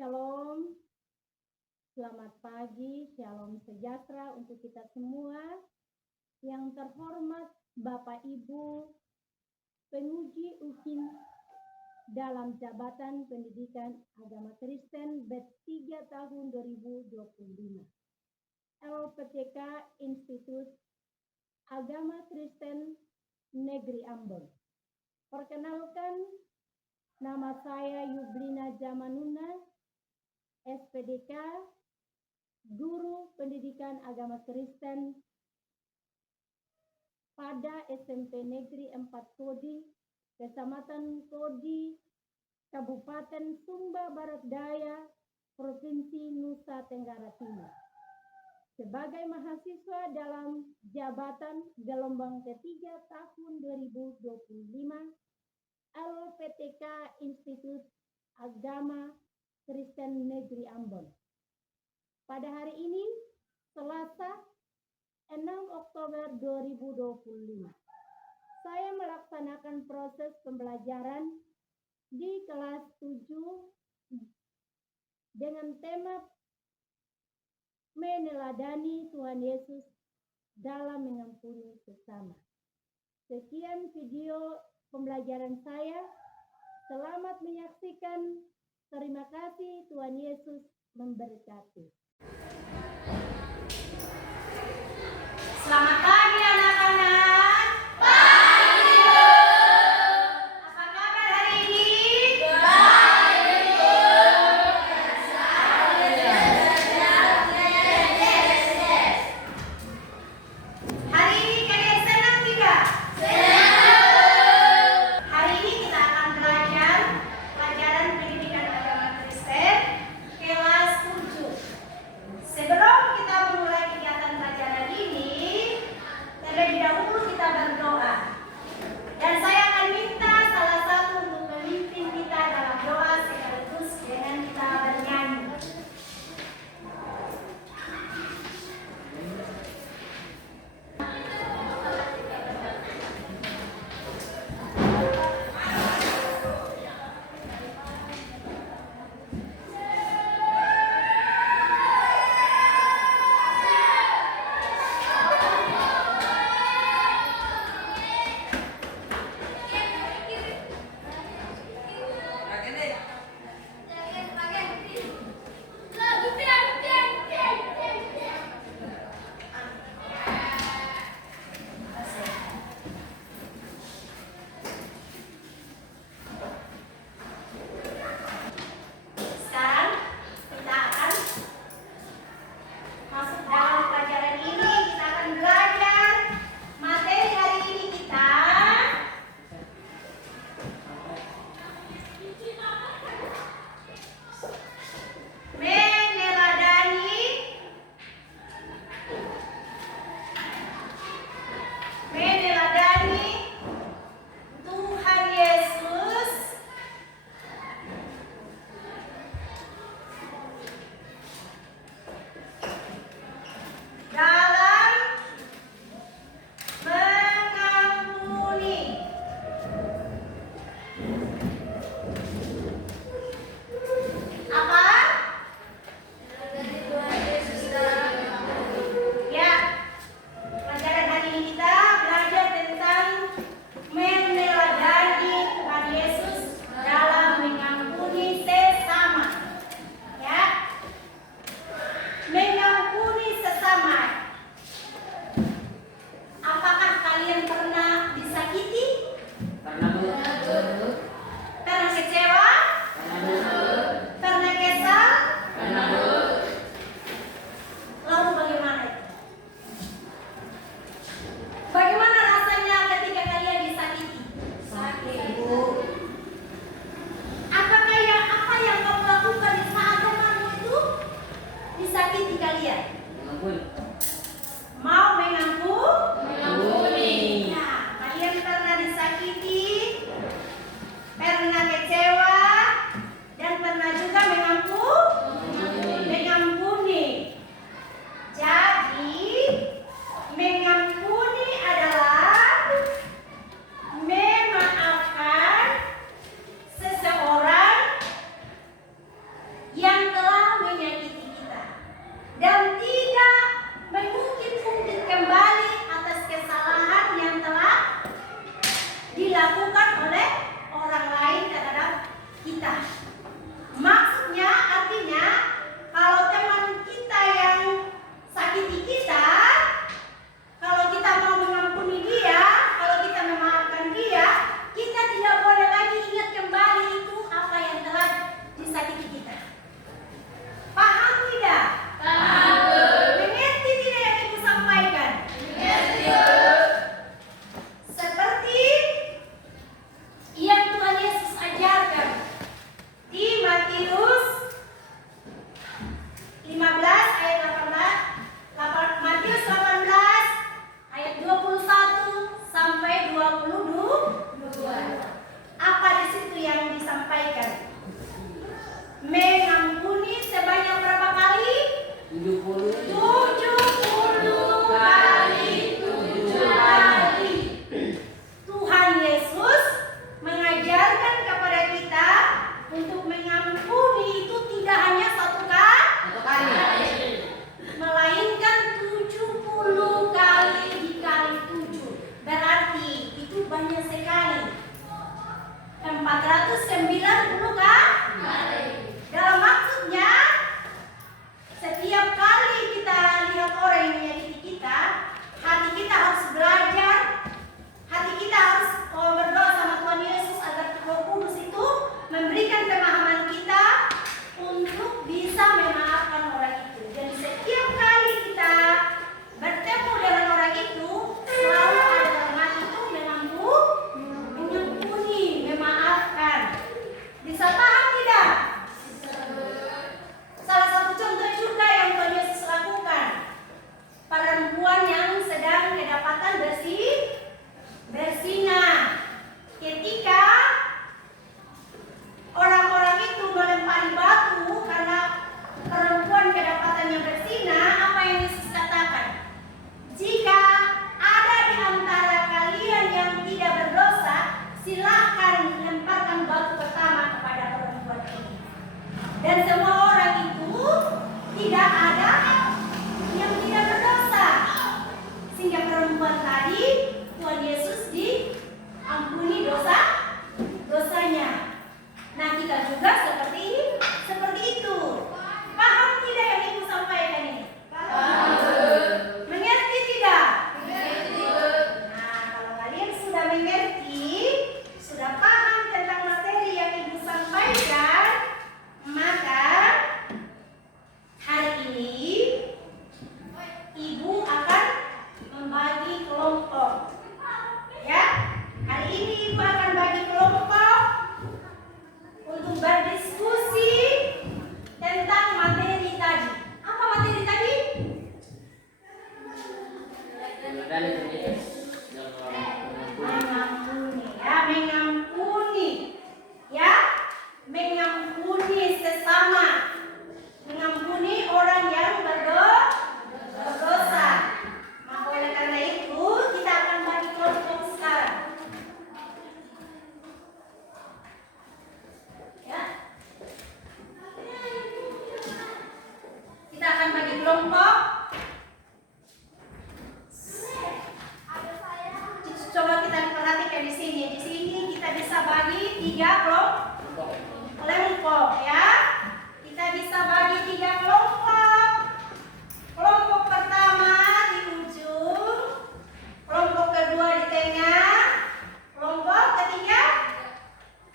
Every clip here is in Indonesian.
Shalom, selamat pagi, shalom sejahtera untuk kita semua. Yang terhormat Bapak Ibu, penguji UKIN dalam jabatan pendidikan agama Kristen B3 tahun 2025. LPTK Institut Agama Kristen Negeri Ambon. Perkenalkan, nama saya Yublina Jamanuna, SPDK, Guru Pendidikan Agama Kristen pada SMP Negeri 4 Kodi, Kecamatan Kodi, Kabupaten Sumba Barat Daya, Provinsi Nusa Tenggara Timur. Sebagai mahasiswa dalam jabatan gelombang ketiga tahun 2025, LPTK Institut Agama Kristen Negeri Ambon. Pada hari ini, Selasa 6 Oktober 2025, saya melaksanakan proses pembelajaran di kelas 7 dengan tema meneladani Tuhan Yesus dalam mengampuni sesama. Sekian video pembelajaran saya. Selamat menyaksikan. Terima kasih, Tuhan Yesus memberkati. Selamat pagi anak-anak. Pagi. Apa kabar hari ini? Baik. Hari ini kalian senang tidak? Senang. Hari ini kita akan belajar pelajaran pendidikan agama Kristen kelas 7. Sebelum kita memulai kegiatan pelajaran ini, kita. Maksudnya artinya kalau teman kita yang sakiti kita, kalau kita mau mengampuni dia, kalau kita memaafkan dia, kita tidak boleh lagi ingat kembali itu apa yang telah disakiti kita. Paham tidak? Paham. Mengerti tidak yang Ibu sampaikan? Mengerti. Seperti yang Tuhan Yesus ajarkan di Matius 15 ayat 18, Matius 18 ayat 21 sampai 22. Apa di situ yang disampaikan? Mengampuni sebanyak berapa kali? 70 kali 7 kali. Tuhan Yesus mengajarkan kepada kita untuk mengampuni itu tidak hanya satu kali, melainkan 70 kali dikali 7. Berarti itu banyak sekali. 490 kali. Dalam maksudnya setiap kali kita lihat orang yang menyakiti kita, hati kita harus belajar, hati kita harus berdoa sama Tuhan Yesus agar Roh Kudus itu memberikan pemahaman kita untuk bisa memaafkan orang itu. Jadi setiap kali kita bertemu dengan orang itu, selalu ada dalam hati itu mengampuni, memaafkan. Bisa paham tidak? Salah satu contoh juga yang Tuhan Yesus lakukan, perempuan yang sedang kedapatan bersinah. Ketika orang-orang itu melempari batu karena perempuan kedapatannya bersinah, apa yang Yesus katakan? Jika ada di antara kalian yang tidak berdosa, silahkan lemparkan batu pertama kepada perempuan ini. Dan semua orang itu tidak ada yang tidak berdosa, sehingga perempuan tadi Tuhan Yesus diampuni dosanya. Nah, kita juga seperti itu. Paham tidak yang Ibu sampaikan ini? Paham. Mengerti tidak? Mengerti. Nah, kalau kalian sudah mengerti, sudah paham tentang materi yang Ibu sampaikan, maka hari ini Ibu akan membagi kelompok. Ya, hari ini Ibu akan bagi kelompok untuk berdiskusi tentang materi tadi. Apa materi tadi? Mengampuni sesama, mengampuni orang yang berdosa. Maka oleh karena itu kita akan bagi kelompok sekarang. Ya. Kita akan bagi kelompok. Coba kita perhatikan di sini. Di sini kita bisa bagi 3 kelompok ya. Kita bisa bagi 3 kelompok. Kelompok pertama di ujung, kelompok kedua di tengah, kelompok ketiga.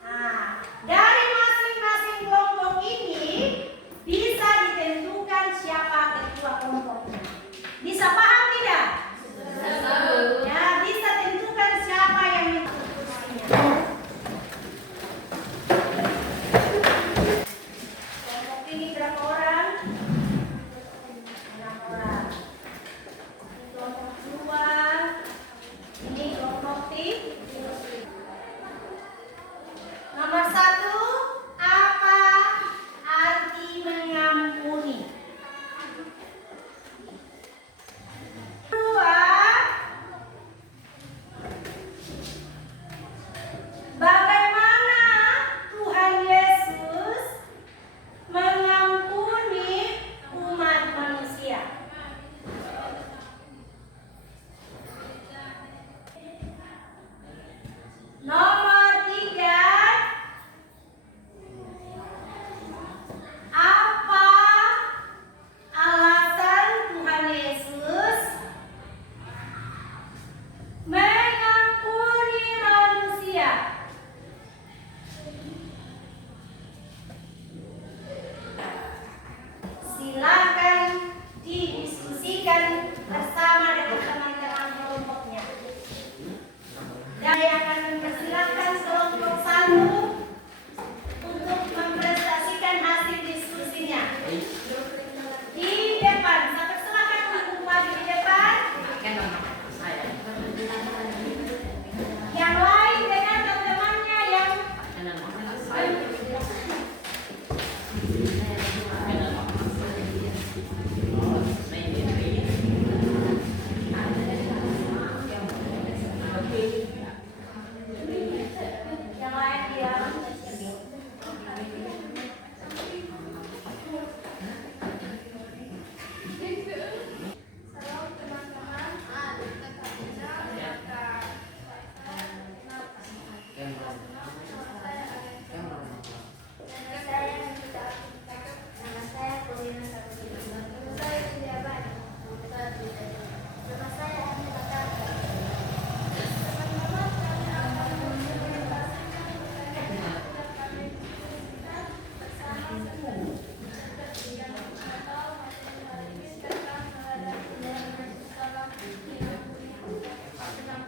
Nah, dari masing-masing kelompok ini bisa ditentukan siapa ketua kelompok. Yang lain diam. Salam teman-teman. Nama saya Paulina Saputra. Nama saya Julia Bani. Nama saya Anita Tata. Teman-teman, kami akan mempresentasikan berbagai yang kami diskusikan bersama yang atau materi hari ini tentang menghadapi Tuhan Yesus dalam hidup dunia. Teman-teman,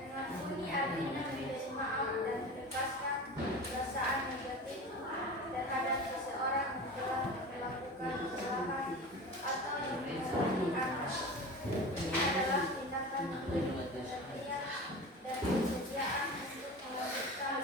dengan bunyi artinya menjadi maaf dan melepaskan perasaan negatif terhadap seseorang yang telah melakukan kesalahan atau yang menyakiti. Ini adalah tindakan memberi perhatian dan kesediaan untuk melanjutkan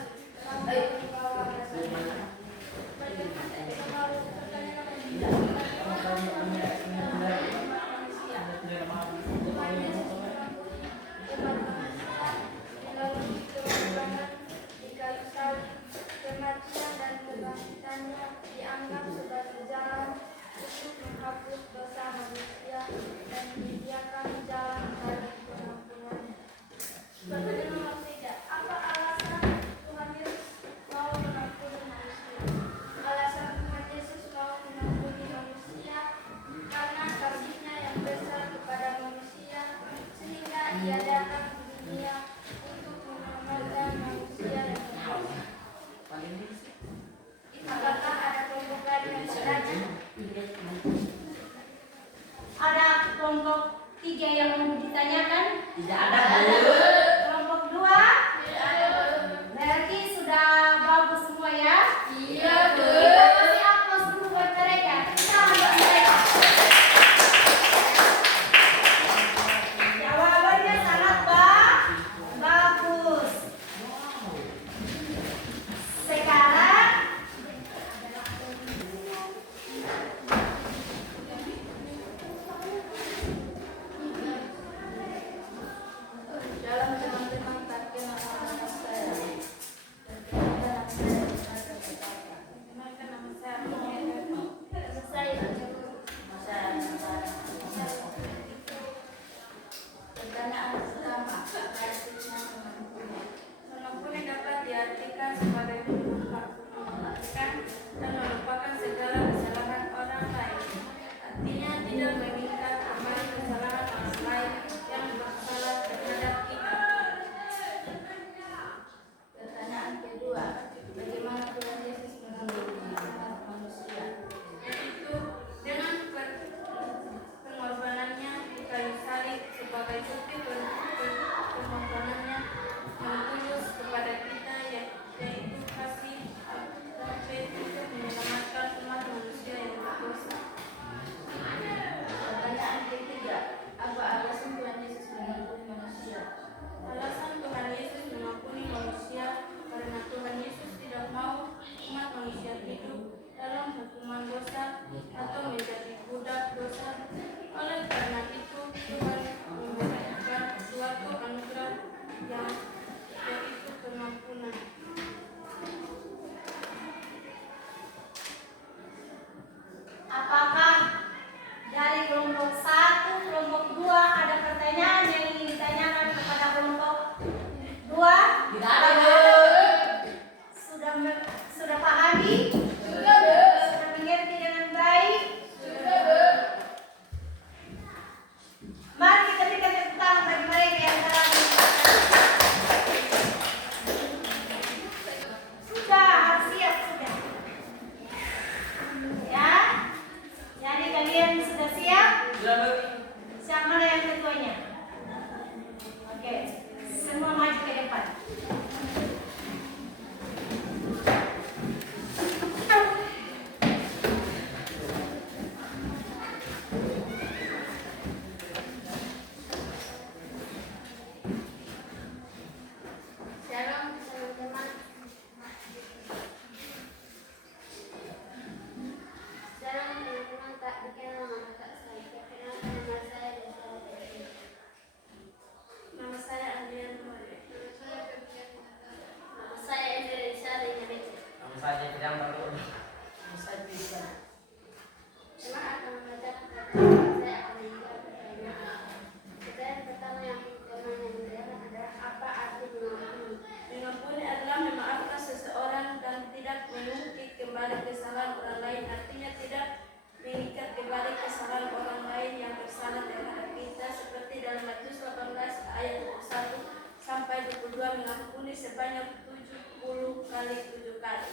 kali 7 kali.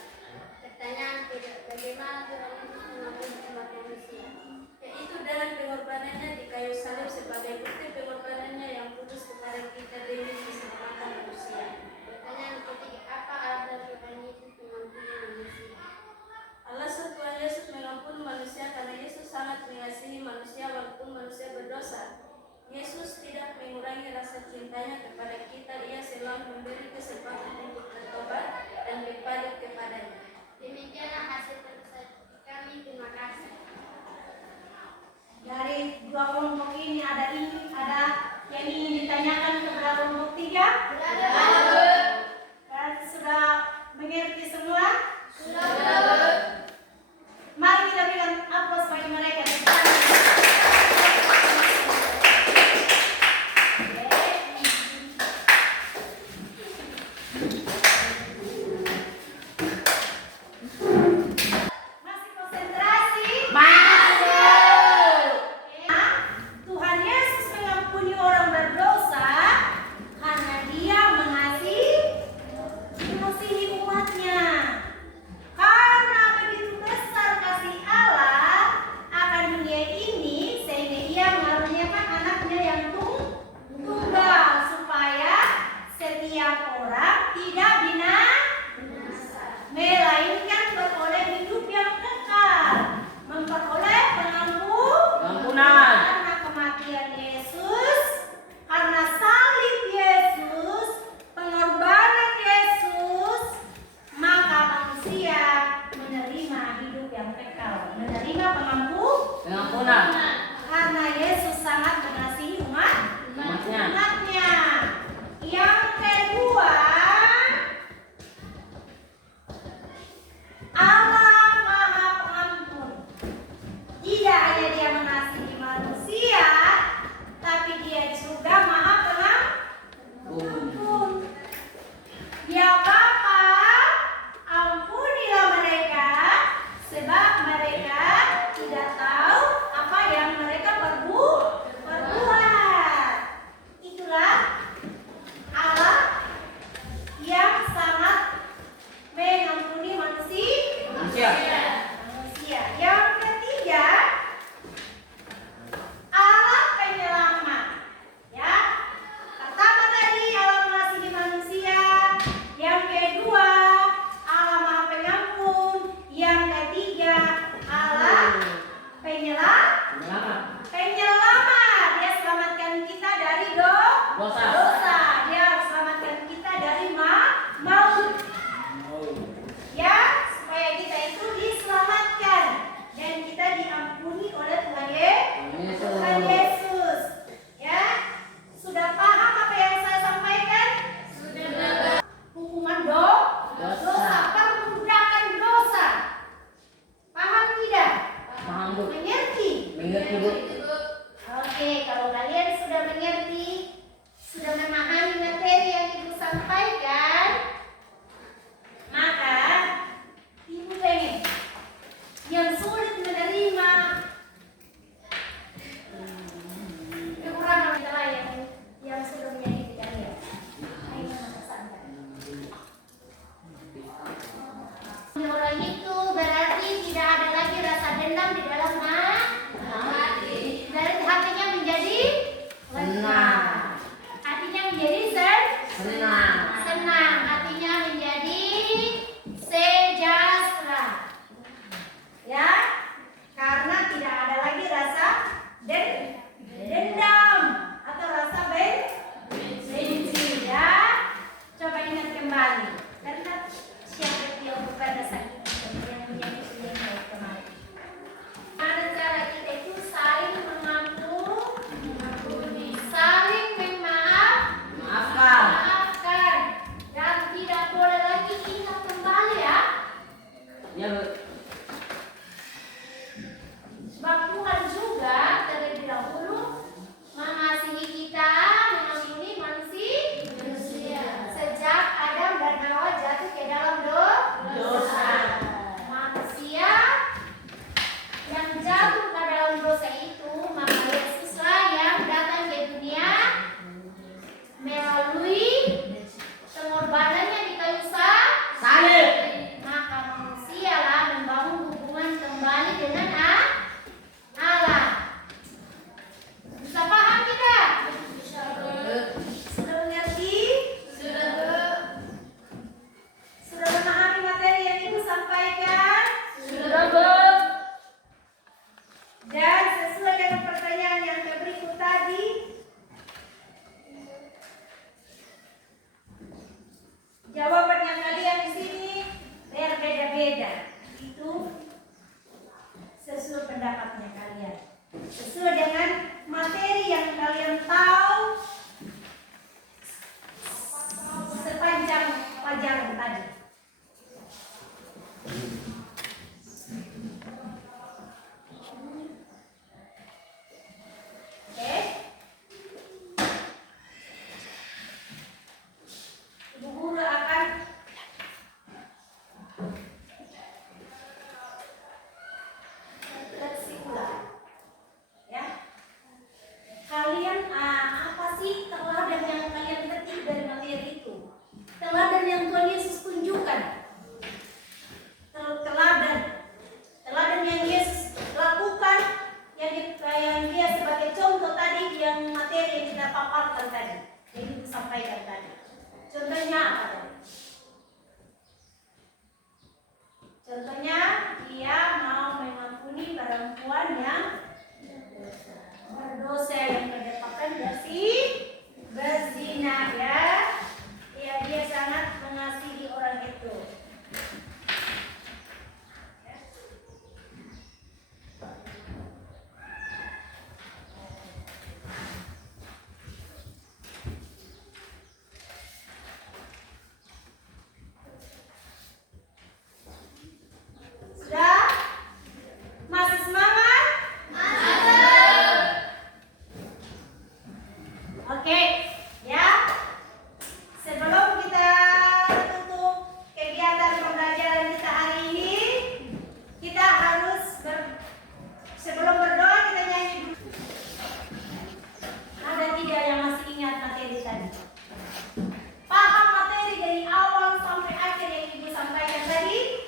Pertanyaan kedua, bagaimana Tuhan Yesus mengampuni umat manusia? Yaitu dengan pengorbanannya di kayu salib sebagai bukti pengorbanannya yang kudus kepada kita demi keselamatan manusia. Pertanyaan ketiga, apa alasan Tuhan Yesus mengampuni manusia? Alasan Tuhan Yesus mengampuni manusia karena Yesus sangat mengasihi manusia walaupun manusia berdosa. Yesus tidak mengurangi rasa cintanya kepada kita. Ia selalu memberi kesempatan untuk bertobat dan berbalik kepadanya. Demikianlah hasil presentasi kami. Terima kasih. Dari dua kelompok ini ada yang ingin ditanyakan kepada kelompok 3? Berarti sudah mengerti semua? Mari kita berikan aplaus bagi mereka. Masih konsentrasi? Tuhan Yesus mengampuni orang berdosa karena Dia mengasihi umatnya. Karena begitu besar kasih Allah akan dunia ini sehingga Ia mengaruniakan anaknya yang tunggal supaya setiap orang tidak binasa, melainkan beroleh hidup yang kekal, memperoleh pengampunan karena kematian Yesus, karena salib Yesus, pengorbanan Yesus, maka manusia menerima hidup yang kekal, menerima pengampunan. Karena Yesus sangat mengasihi umatnya. Yang kedua, Allah Maha Pengampun. Tidak hanya Dia mengasihi manusia, tapi Dia juga Maha Pengampun. Ya Bapa, ampunilah mereka, sebab mereka tidak tahu apa yang mereka perbuat. Itulah Allah yang sangat mengampuni manusia. Yang ketiga, Allah penyelamat. Ya, pertama tadi Allah mengasihi manusia. Yang kedua, Allah Maha Pengampun. Yang ketiga, Allah penyelamat. Dia selamatkan kita dari dosa. Dia selamatkan kita dari maut. Ya, supaya kita itu diselamatkan dan kita diampuni oleh Tuhan Yesus. Ya, sudah paham apa yang saya sampaikan? Sudah. Hukuman dosa, perbudakan dosa. Paham tidak? Paham, Bu. Mengerti? Mengerti, Bu. Oke, kalau kalian sudah mengerti, sudah memahami materi yang Ibu sampaikan, maka Ibu pengen yang sulit menerima kekurangan kita yang sudah menyakiti kalian. Ayo, santai. Jawabannya kalian di sini berbeda-beda. Itu sesuai pendapatnya kalian. Sesuai dengan materi yang kalian tahu sepanjang pelajaran tadi. Oke? Ibu guru akan refleksi ulang. Ya. Kalian apa sih teladan yang kalian petik dari materi itu? Teladan yang Tuhan Yesus tunjukkan. Teladan yang Yesus lakukan, yang dia sebagai contoh tadi, yang materi yang kita paparkan tadi, yang kita sampaikan tadi. Contohnya apa tadi? Contohnya dia mau mengampuni perempuan yang berdosa yang kedapatan berzina, ya. Ya, dia sangat mengasihi orang itu. Sudah? Masih semangat? Oke, ya. Sebelum kita tutup kegiatan pembelajaran kita hari ini, kita harus sebelum berdoa kita nyanyi dulu. Ada tidak yang masih ingat materi tadi? Paham materi dari awal sampai akhir yang Ibu sampaikan tadi?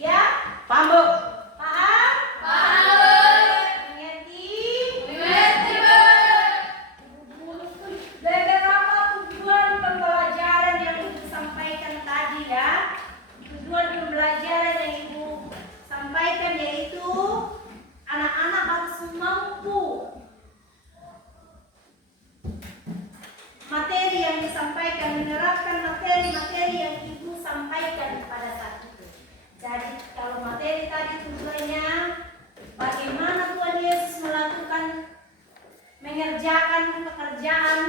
Ya? Paham, Bu? Paham? Mengerti? Beberapa tujuan pembelajaran yang Ibu sampaikan tadi, ya. Tujuan pembelajaran yang Ibu sampaikan yaitu anak-anak harus mampu materi yang disampaikan, menerapkan materi-materi yang Ibu sampaikan pada saat itu. Jadi kalau materi tadi tujuannya bagaimana Tuhan Yesus mengerjakan pekerjaan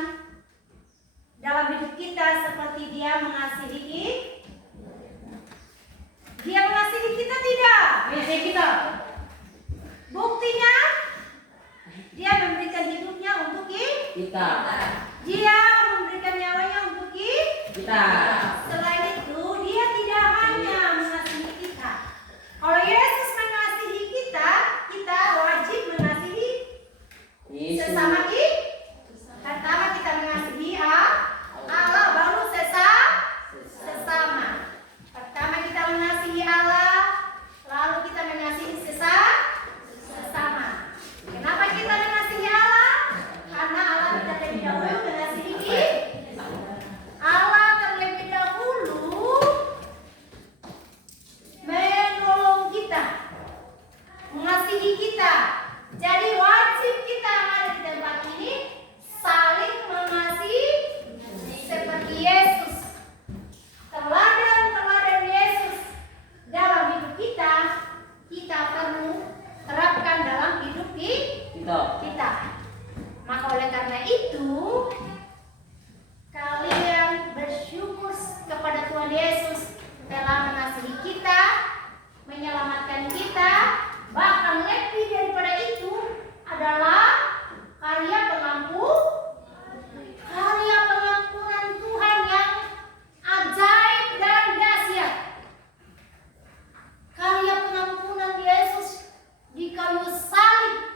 dalam hidup kita seperti Dia mengasihi kita tidak? Mengasihi kita. Buktinya Dia memberikan hidupnya untuk Kita. Dia memberikan nyawanya untuk Kita. Selain itu, Dia tidak hanya mengasihi kita. Kalau Yesus mengasihi kita, kita wajib mengasihi sesama kita. Pertama kita mengasihi Allah, baru sesama. Pertama kita mengasihi Allah, lalu kita mengasihi sesama. Kenapa kita mengasihi Allah? Karena Allah tidak lebih dahulu mengasihi kita. Allah terlebih dahulu menolong kita, mengasihi kita. Jadi wajib kita yang ada di tempat ini saling mengasihi seperti Yesus. Teladan Yesus dalam hidup kita, kita perlu terapkan dalam hidup kita. Maka oleh karena itu, kalian bersyukur kepada Tuhan Yesus telah mengasihi kita, menyelamatkan kita. Bahkan lebih daripada itu adalah karya pengampunan Tuhan yang ajaib dan dahsyat. Karya pengampunan Yesus di kayu salib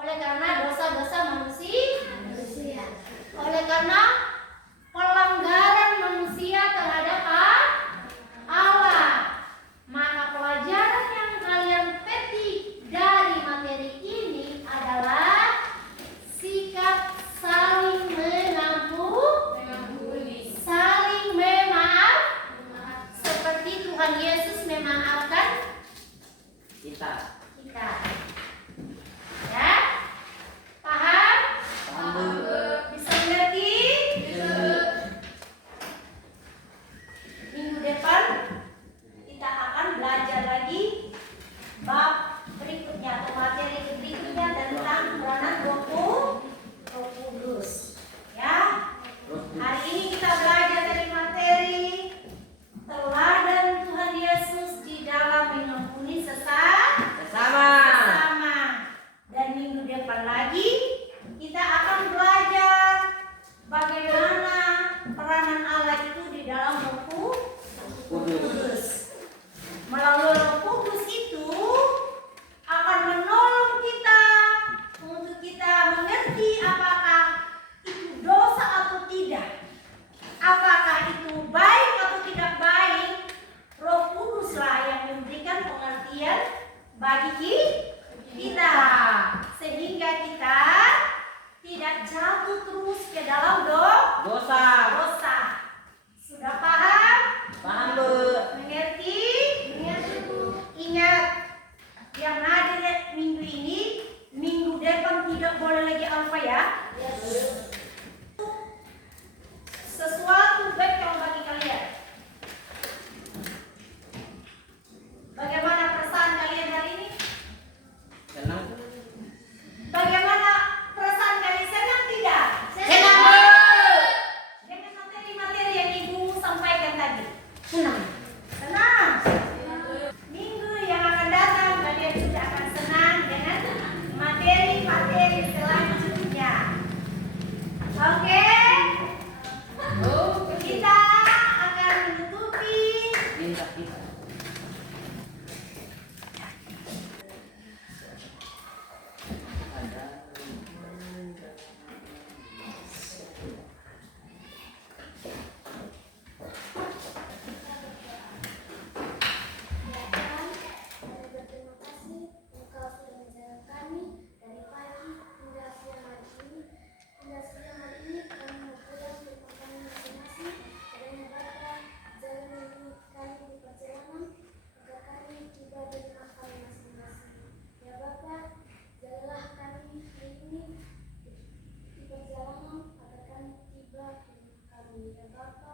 oleh karena dosa-dosa manusia. Oleh karena pelanggaran manusia terhadap Allah. Maka pelajaran yang kalian petik dari materi ini adalah sikap saling mengampuni, saling memaaf, seperti Tuhan Yesus memaafkan Kita. Ya? Paham? Paham. Bisa mengerti? Senang. Senang. Minggu yang akan datang kalian sudah akan senang dengan materi-materi selanjutnya. Oke? Kita akan menutupi Minta kita. Ada. Kami berterima kasih Engkau sudah menjaga kami dari pagi hingga siang hari ini. Hingga siang hari ini kami mau pulang ke rumah kami masing-masing. Kiranya Bapa jalan kami di perjalanan agar kami tiba di rumah kami masing-masing. Ya Bapa, jadilah kami hari ini di perjalanan agar kami tiba di rumah kami. Ya Bapa,